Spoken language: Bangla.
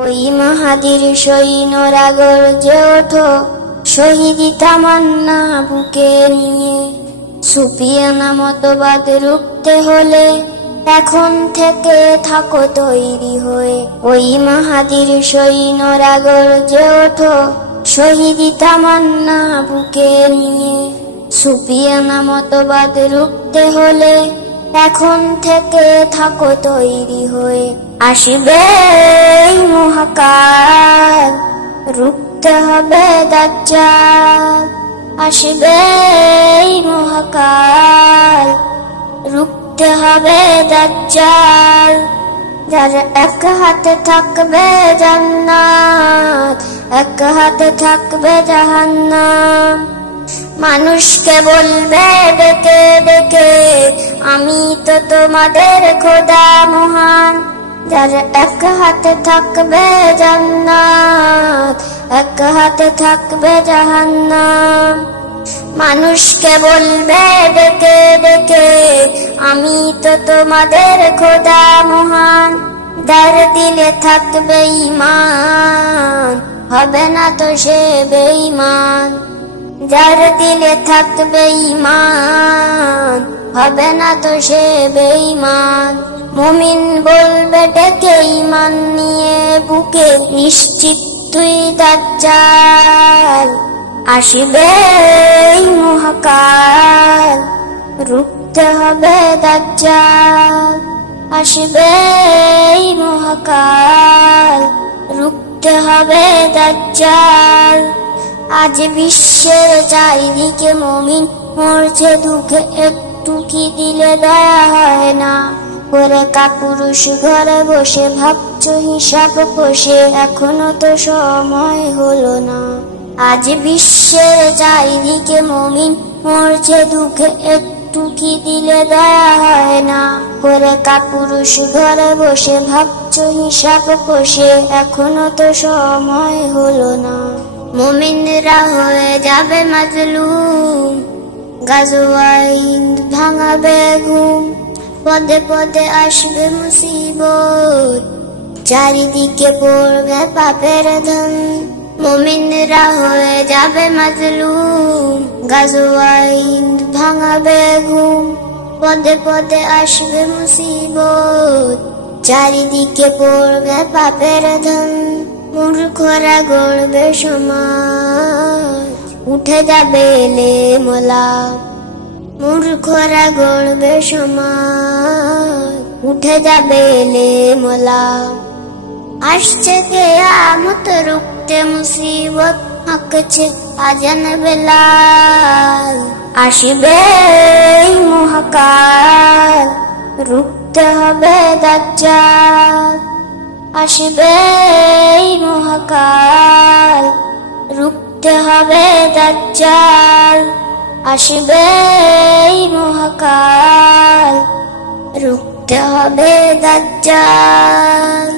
ওই মাহাদির সৈন্যরা গর্জে ওঠো, শহীদি তামান্না বুকে নিয়ে। সুফিয়ানা মতবাদ রুখতে হলে এখন থেকে থাকো তৈরি হয়ে। ওই মাহাদির সৈন্যরা গর্জে ওঠো, শহীদি তামান্না বুকে নিয়ে। সুফিয়ানা মতবাদ রুখতে হলে এখন থেকে থাকো তৈরি হয়ে। আসবে এই মহাকাল, রুখতে হবে দাজ্জাল। আসবে এই মহাকাল, রুখতে হবে দাজ্জাল। যার এক হাতে থাকবে জান্নাত, এক হাতে থাকবে জাহান্নাম। মানুষকে বলবে ডেকে ডেকে, আমি তো তোমাদের খোদা মহান। যার এক হাতে থাকবে জান্নাত, এক হাতে থাকবে জাহান্নাম। মানুষকে বলবে ডেকে ডেকে, আমি তো তোমাদের খোদা মহান। যার দিলে থাকবে ঈমান, হবে না তো সে বেঈমান। যার দিলে থাকবে ঈমান, হবে না তো সে বেঈমান। মুমিন বলবে ডেকে ঈমান নিয়ে বুকে, নিশ্চিত তুই দাজ্জাল। আসবে এই মহাকাল, রুখতে হবে দাজ্জাল। আসবে এই মহাকাল, রুখতে হবে দাজ্জাল। আজ বিশ্বের চারিদিকে মুমিন মরছে দুঃখে, একটু কি দিলে দয়া হয় না? ওরে কাপুরুষ ঘরে বসে ভাবছো হিসাব কষে, এখনো তো সময় হলো না। আজ বিশ্বের চারিদিকে মুমিন মরছে দুঃখে, একটু কি দিলে দয়া হয় না? ওরে কাপুরুষ ঘরে বসে ভাবছো হিসাব কষে, এখনো তো সময় হলো না। মুমিনরা হয়ে যাবে মাজলুম, গাজওয়াইন ভাঙাবে ঘুম। পদে পদে আসবে মুসিবত, চারিদিকে পড়বে পাপের ধন। মুমিনরা হয়ে যাবে মাজলুম, গাজওয়াইন ভাঙাবে ঘুম। পদে পদে আসবে মুসিবত, চারিদিকে পড়বে পাপের ধন। মূর্খরা গড়বে সমাজ, উঠে যাবে এলেমওয়ালা। মূর্খরা গড়বে সমাজ, উঠে যাবে এলেমওয়ালা। আসছে কিয়ামত, রুখতে মুসিবত, হাঁকছে আজান বেলাল। আসবে এই মহাকাল, রুখতে হবে দাজ্জাল। আসবে এই মহাকাল, রুখতে হবে দাজ্জাল। আসবে এই মহাকাল, রুখতে হবে দাজ্জাল।